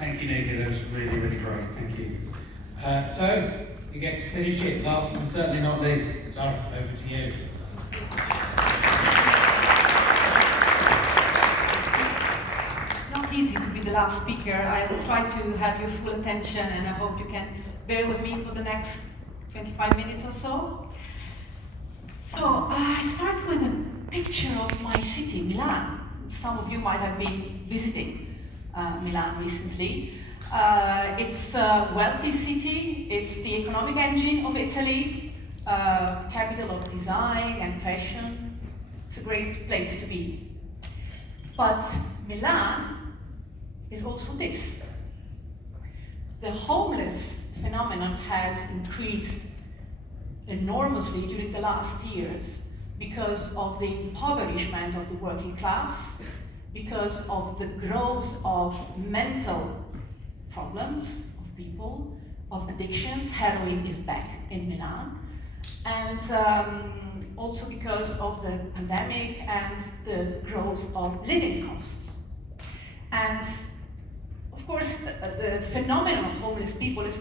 Thank you, Nikki. That was really, really great. Thank you. So, we get to finish it. Last and certainly not least, Sara, over to you. Not easy to be the last speaker. I will try to have your full attention, and I hope you can bear with me for the next 25 minutes or so. So, I start with a picture of my city, Milan. Some of you might have been visiting Milan recently. It's a wealthy city, it's the economic engine of Italy, capital of design and fashion. It's a great place to be. But Milan is also this. The homeless phenomenon has increased enormously during the last years because of the impoverishment of the working class, because of the growth of mental problems of people, of addictions. Heroin is back in Milan. And also because of the pandemic and the growth of living costs. And of course, the phenomenon of homeless people is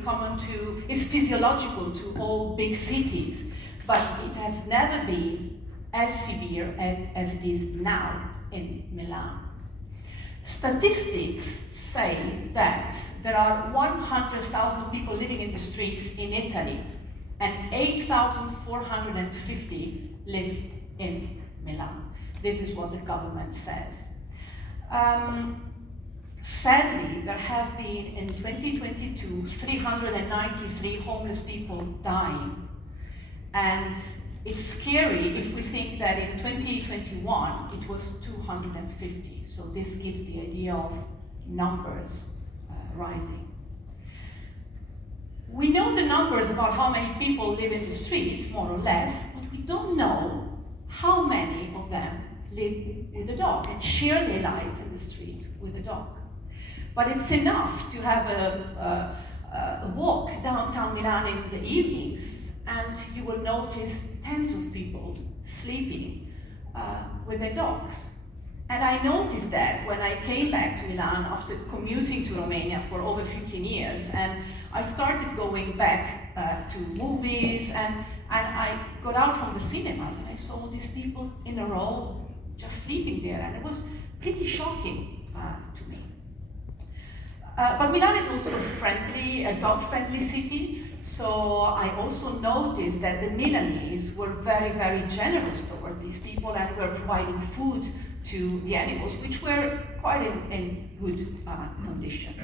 physiological to all big cities, but it has never been as severe as it is now in Milan. Statistics say that there are 100,000 people living in the streets in Italy, and 8,450 live in Milan. This is what the government says. Sadly, there have been in 2022 393 homeless people dying, and it's scary if we think that in 2021 it was 250. So this gives the idea of numbers rising. We know the numbers about how many people live in the streets, more or less, but we don't know how many of them live with a dog and share their life in the street with a dog. But it's enough to have a walk downtown Milan in the evenings, and you will notice tens of people sleeping with their dogs. And I noticed that when I came back to Milan after commuting to Romania for over 15 years, and I started going back to movies, and I got out from the cinemas and I saw all these people in a row just sleeping there, and it was pretty shocking to me. But Milan is also a dog-friendly city, so I also noticed that the Milanese were very, very generous toward these people and were providing food to the animals, which were quite in good condition.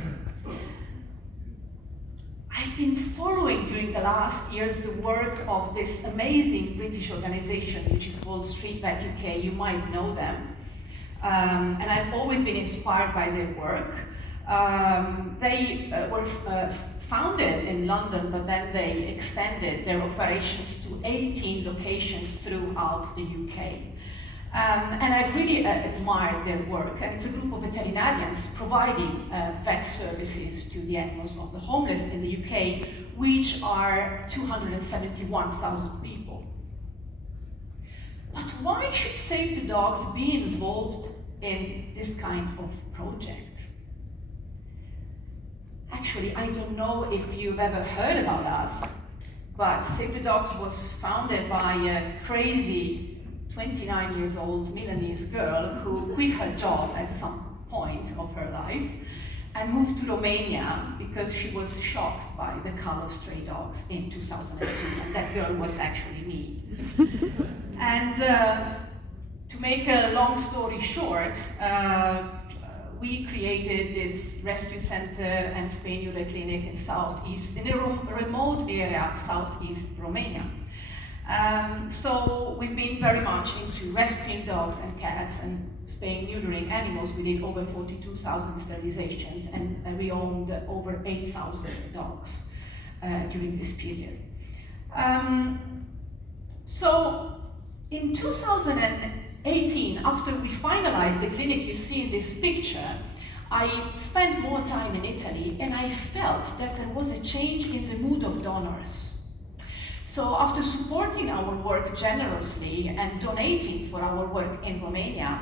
I've been following during the last years the work of this amazing British organization, which is called Streetback UK. You might know them. And I've always been inspired by their work. They were founded in London, but then they extended their operations to 18 locations throughout the UK. And I've really admired their work, and it's a group of veterinarians providing vet services to the animals of the homeless in the UK, which are 271,000 people. But why should Save the Dogs be involved in this kind of project? Actually, I don't know if you've ever heard about us, but Save the Dogs was founded by a crazy 29 years old Milanese girl who quit her job at some point of her life and moved to Romania because she was shocked by the cull of stray dogs in 2002, and that girl was actually me. And to make a long story short, we created this rescue center and spay neuter clinic in in a remote area, southeast Romania. So we've been very much into rescuing dogs and cats and spaying, neutering animals. We did over 42,000 sterilizations, and we owned over 8,000 dogs during this period. So in 2018, after we finalized the clinic you see in this picture, I spent more time in Italy, and I felt that there was a change in the mood of donors. So after supporting our work generously and donating for our work in Romania,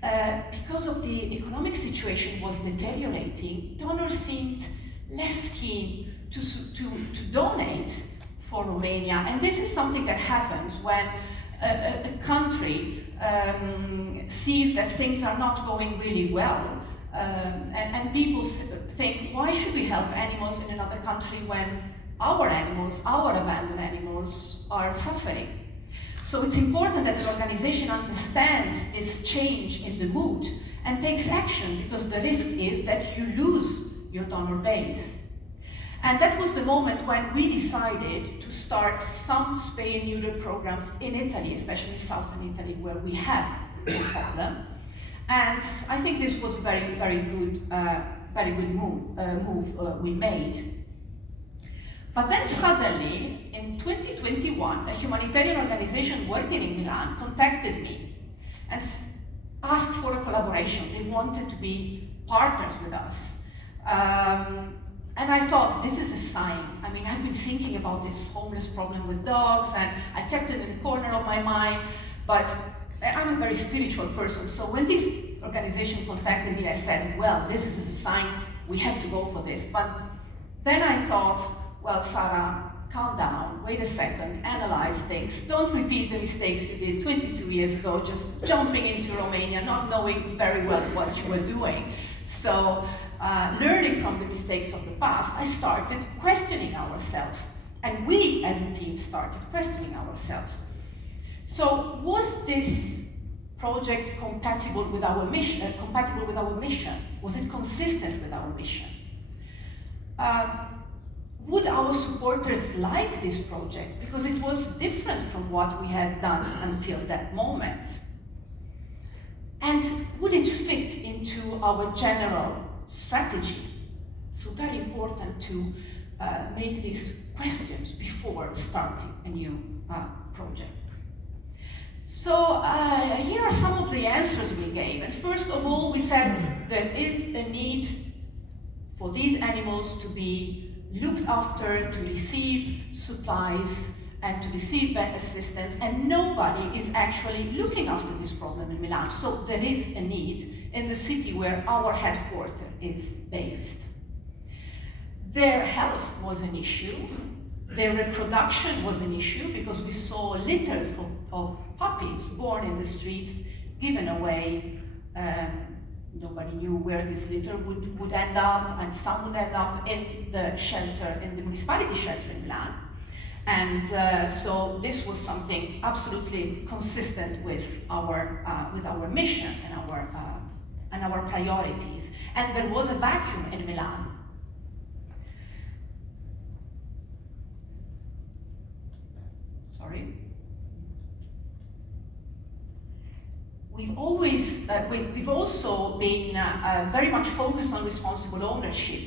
because of the economic situation was deteriorating, donors seemed less keen to donate for Romania. And this is something that happens when a country sees that things are not going really well. And people think, why should we help animals in another country when our animals, our abandoned animals, are suffering? So it's important that the organization understands this change in the mood and takes action, because the risk is that you lose your donor base. And that was the moment when we decided to start some spay and neuter programs in Italy, especially southern Italy, where we have a problem. And I think this was a very good move we made. But then suddenly, in 2021, a humanitarian organization working in Milan contacted me and asked for a collaboration. They wanted to be partners with us. And I thought, this is a sign. I mean, I've been thinking about this homeless problem with dogs, and I kept it in the corner of my mind, but I'm a very spiritual person, so when this organization contacted me, I said, well, this is a sign, we have to go for this. But then I thought, well, Sara, calm down, wait a second, analyze things, don't repeat the mistakes you did 22 years ago, just jumping into Romania, not knowing very well what you were doing. So, learning from the mistakes of the past, I started questioning ourselves. And we, as a team, started questioning ourselves. So, was this project compatible with our mission? Was it consistent with our mission? Would our supporters like this project? Because it was different from what we had done until that moment. And would it fit into our general strategy? So very important to make these questions before starting a new project. So here are some of the answers we gave. And first of all, we said there is a need for these animals to be looked after, to receive supplies, and to receive vet assistance, and nobody is actually looking after this problem in Milan. So there is a need in the city where our headquarters is based. Their health was an issue. Their reproduction was an issue, because we saw litters of puppies born in the streets, given away. Nobody knew where this litter would end up, and some would end up in the shelter, in the municipality shelter in Milan. And so this was something absolutely consistent with our mission and our priorities. And there was a vacuum in Milan. Sorry. We've also been very much focused on responsible ownership,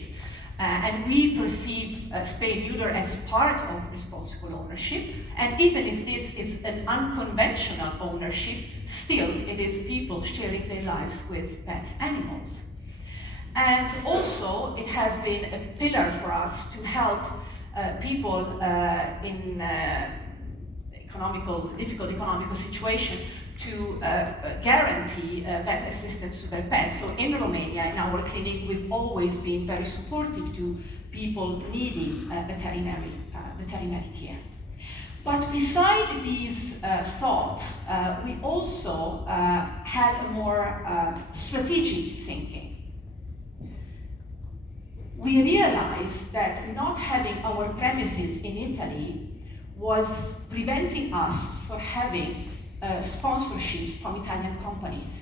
and we perceive spay and neuter as part of responsible ownership. And even if this is an unconventional ownership, still it is people sharing their lives with pet animals. And also, it has been a pillar for us to help people in difficult economical situation, to guarantee vet assistance to their pets. So in Romania, in our clinic, we've always been very supportive to people needing veterinary care. But beside these thoughts, we also had a more strategic thinking. We realized that not having our premises in Italy was preventing us from having sponsorships from Italian companies.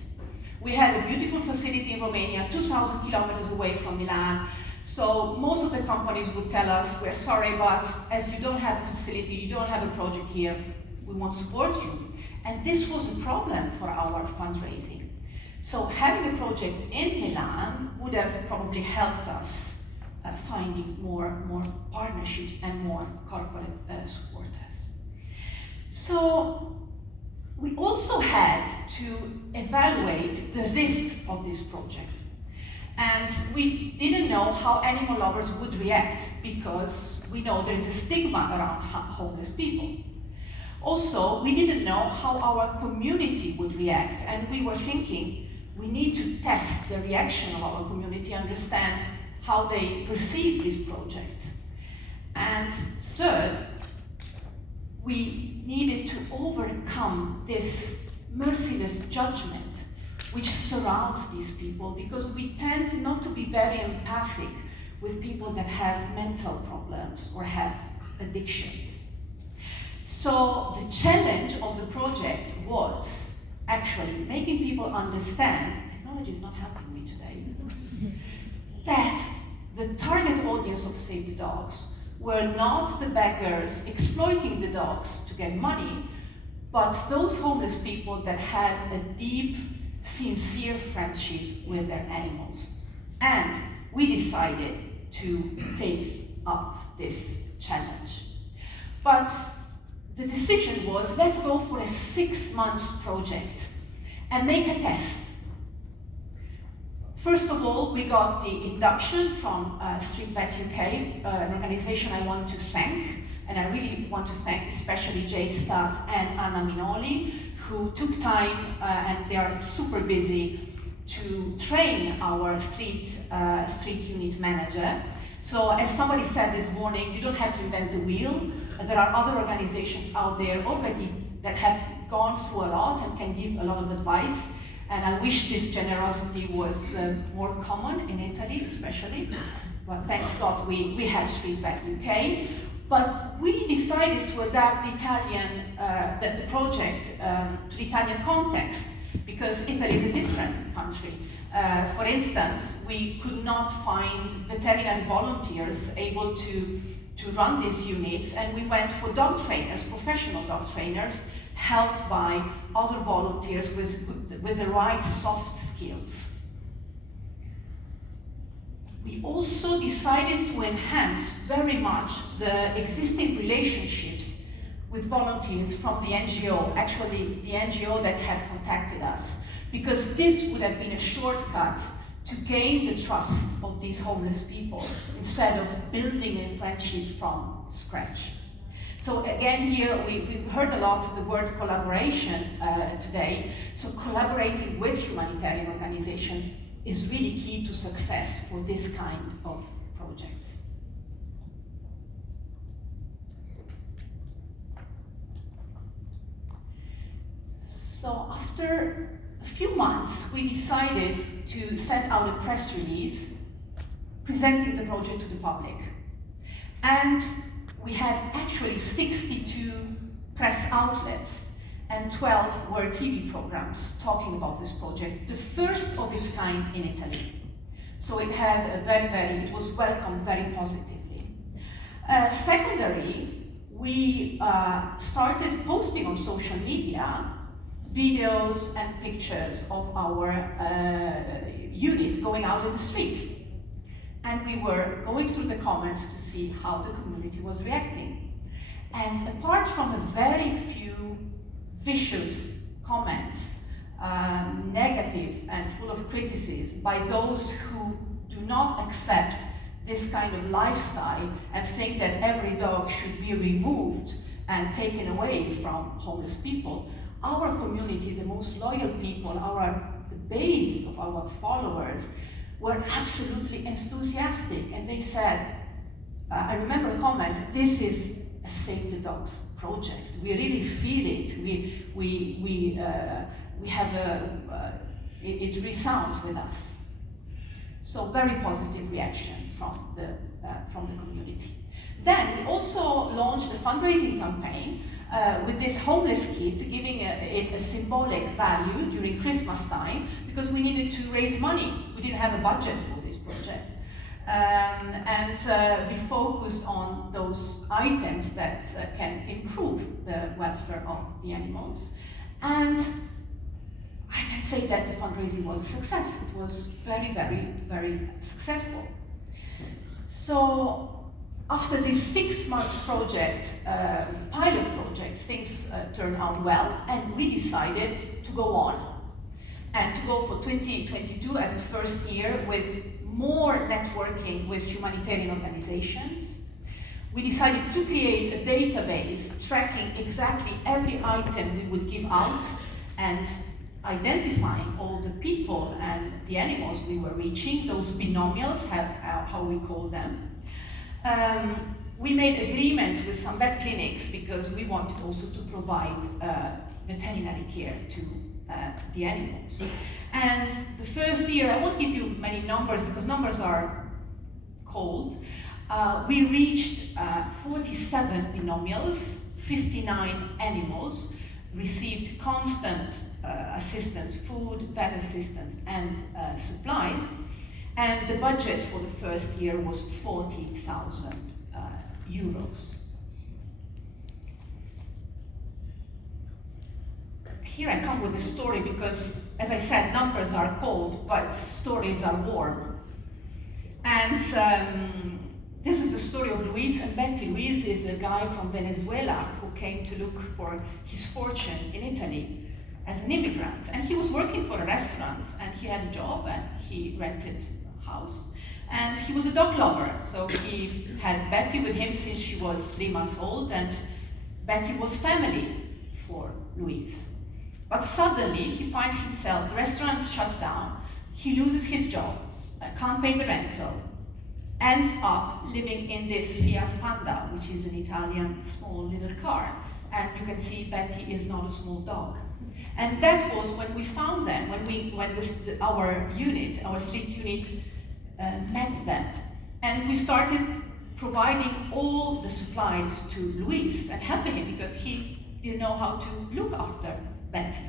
We had a beautiful facility in Romania, 2,000 kilometers away from Milan. So most of the companies would tell us, we're sorry, but as you don't have a facility, you don't have a project here, we won't support you. And this was a problem for our fundraising. So having a project in Milan would have probably helped us finding more partnerships and more corporate supporters. So we also had to evaluate the risks of this project. And we didn't know how animal lovers would react, because we know there is a stigma around homeless people. Also, we didn't know how our community would react, and we were thinking, we need to test the reaction of our community, understand how they perceive this project. And third, we needed to overcome this merciless judgment which surrounds these people, because we tend not to be very empathic with people that have mental problems or have addictions. So the challenge of the project was actually making people understand, technology is not helping me today, that the target audience of Save the Dogs were not the beggars exploiting the dogs to get money, but those homeless people that had a deep, sincere friendship with their animals. And we decided to take up this challenge. But the decision was, let's go for a 6-month project and make a test. First of all, we got the induction from Street Vet UK, an organization I want to thank, and I really want to thank especially Jake Stott and Anna Minoli, who took time, and they are super busy, to train our street unit manager. So as somebody said this morning, you don't have to invent the wheel. There are other organizations out there already that have gone through a lot and can give a lot of advice. And I wish this generosity was more common in Italy, especially. But thanks God we have Street Vet UK. But we decided to adapt the Italian, the project to the Italian context, because Italy is a different country. For instance, we could not find veterinary volunteers able to run these units, and we went for dog trainers, professional dog trainers, helped by other volunteers with the right soft skills. We also decided to enhance very much the existing relationships with volunteers from the NGO, actually the NGO that had contacted us, because this would have been a shortcut to gain the trust of these homeless people instead of building a friendship from scratch. So again, here we've heard a lot the word collaboration today. So collaborating with humanitarian organizations is really key to success for this kind of projects. So after a few months, we decided to send out a press release presenting the project to the public. And we had actually 62 press outlets and 12 were TV programs talking about this project, the first of its kind in Italy. So it had it was welcomed very positively. Secondary, we started posting on social media videos and pictures of our unit going out in the streets. And we were going through the comments to see how the community was reacting. And apart from a very few vicious comments, negative and full of criticism by those who do not accept this kind of lifestyle and think that every dog should be removed and taken away from homeless people, our community, the most loyal people, the base of our followers, were absolutely enthusiastic, and they said, I remember a comment, this is a Save the Dogs project. We really feel it. We have it resounds with us. So very positive reaction from the community. Then we also launched a fundraising campaign with this homeless kit, giving it a symbolic value during Christmas time, because we needed to raise money. We didn't have a budget for this project. And we focused on those items that can improve the welfare of the animals. And I can say that the fundraising was a success. It was very, very, very successful. So after this 6-month project, pilot project, things turned out well, and we decided to go on and to go for 2022 as a first year with more networking with humanitarian organizations. We decided to create a database tracking exactly every item we would give out and identifying all the people and the animals we were reaching, those binomials, how we call them. We made agreements with some vet clinics because we wanted also to provide veterinary care to the animals. And the first year, I won't give you many numbers because numbers are cold. We reached 47 binomials, 59 animals, received constant assistance, food, vet assistance, and supplies. And the budget for the first year was 40,000 euros. Here I come with a story because, as I said, numbers are cold, but stories are warm. And this is the story of Luis and Betty. Luis is a guy from Venezuela who came to look for his fortune in Italy as an immigrant. And he was working for a restaurant, and he had a job, and he rented a house. And he was a dog lover, so he had Betty with him since she was 3 months old, and Betty was family for Luis. But suddenly he finds himself, the restaurant shuts down, he loses his job, can't pay the rental, ends up living in this Fiat Panda, which is an Italian small little car. And you can see Betty is not a small dog. And that was when we found them, our street unit met them. And we started providing all the supplies to Luis and helping him because he didn't know how to look after Betty.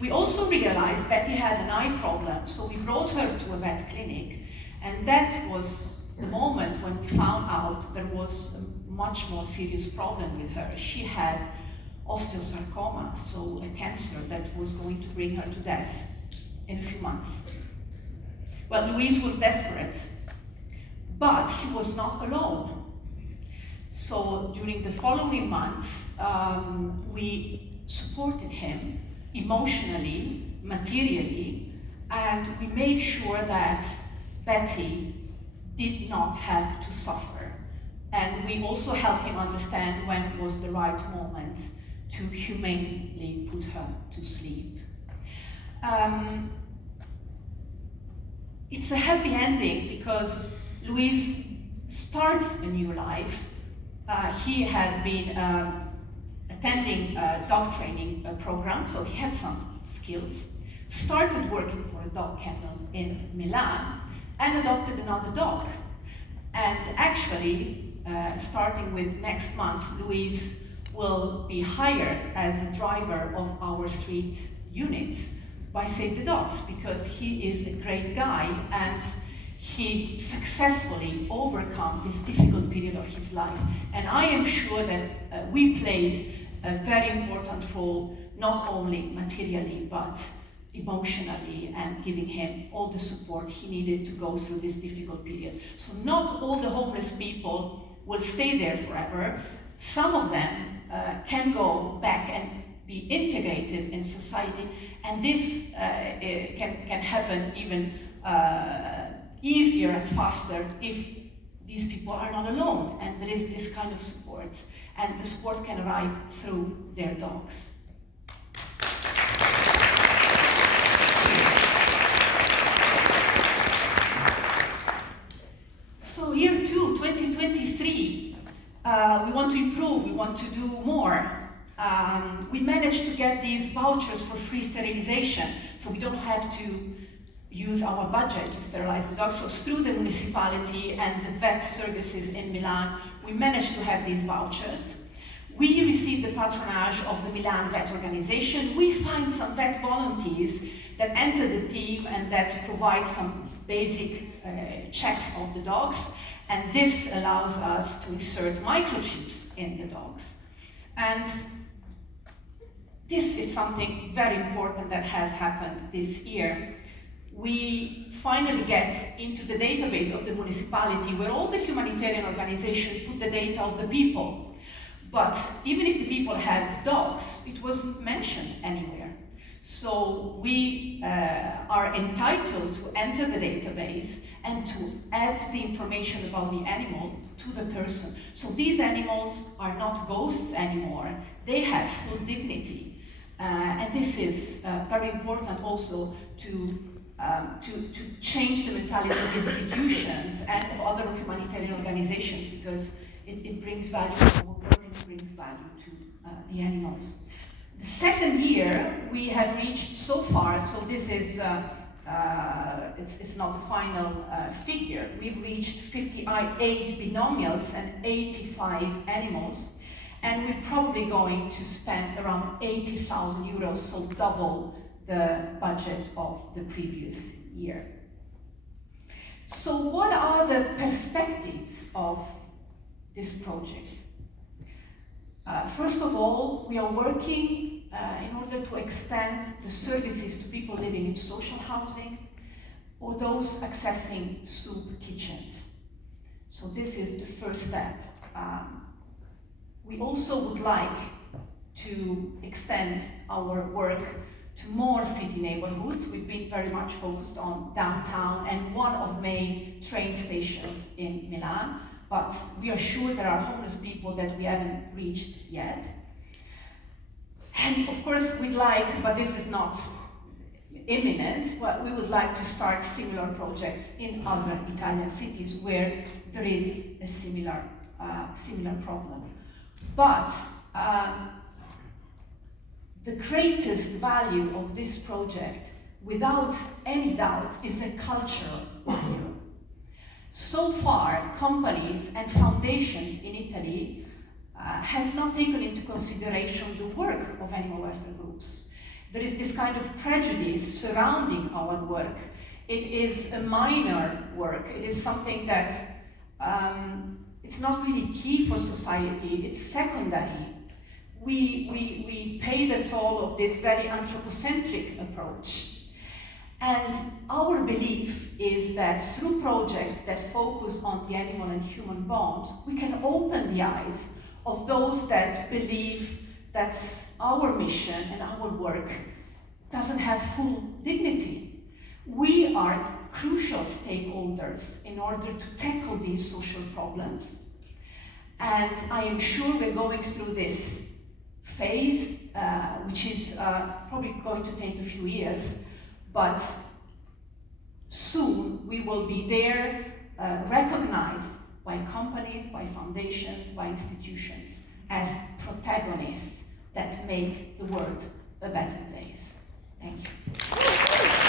We also realized Betty had an eye problem, so we brought her to a vet clinic, and that was the moment when we found out there was a much more serious problem with her. She had osteosarcoma, so a cancer that was going to bring her to death in a few months. Well, Luis was desperate, but he was not alone. So during the following months, we supported him emotionally, materially, and we made sure that Betty did not have to suffer. And we also helped him understand when was the right moment to humanely put her to sleep. It's a happy ending because Luis starts a new life. He had been attending a dog training program, so he had some skills, started working for a dog kennel in Milan, and adopted another dog. And actually, starting with next month, Luis will be hired as a driver of our streets unit by Save the Dogs, because he is a great guy and he successfully overcome this difficult period of his life. And I am sure that we played a very important role, not only materially, but emotionally, and giving him all the support he needed to go through this difficult period. So not all the homeless people will stay there forever. Some of them can go back and be integrated in society, and this can happen even easier and faster if these people are not alone and there is this kind of support, and the support can arrive through their dogs. So year 2, 2023, we want to improve, we want to do more. We managed to get these vouchers for free sterilization, so we don't have to use our budget to sterilize the dogs. So through the municipality and the vet services in Milan, we managed to have these vouchers. We received the patronage of the Milan Vet Organization. We find some vet volunteers that enter the team and that provide some basic checks of the dogs, and this allows us to insert microchips in the dogs. And this is something very important that has happened this year. We finally get into the database of the municipality where all the humanitarian organizations put the data of the people. But even if the people had dogs, it wasn't mentioned anywhere. So we are entitled to enter the database and to add the information about the animal to the person. So these animals are not ghosts anymore. They have full dignity. And this is very important also to change the mentality of institutions and of other humanitarian organizations, because it brings value to our work and it brings value to the animals. The second year we have reached so far, so this is it's not the final figure. We've reached 58 binomials and 85 animals, and we're probably going to spend around 80,000 euros, so double the budget of the previous year. So what are the perspectives of this project? First of all, we are working in order to extend the services to people living in social housing or those accessing soup kitchens. So this is the first step. We also would like to extend our work to more city neighborhoods. We've been very much focused on downtown and one of main train stations in Milan, but we are sure there are homeless people that we haven't reached yet. And of course we'd like, but this is not imminent, but we would like to start similar projects in other Italian cities where there is a similar problem. But the greatest value of this project, without any doubt, is a cultural value. So far, companies and foundations in Italy has not taken into consideration the work of animal welfare groups. There is this kind of prejudice surrounding our work. It is a minor work. It is something that it's not really key for society. It's secondary. We pay the toll of this very anthropocentric approach. And our belief is that through projects that focus on the animal and human bond, we can open the eyes of those that believe that our mission and our work doesn't have full dignity. We are crucial stakeholders in order to tackle these social problems. And I am sure we're going through this phase, which is probably going to take a few years, but soon we will be there, recognized by companies, by foundations, by institutions as protagonists that make the world a better place. Thank you.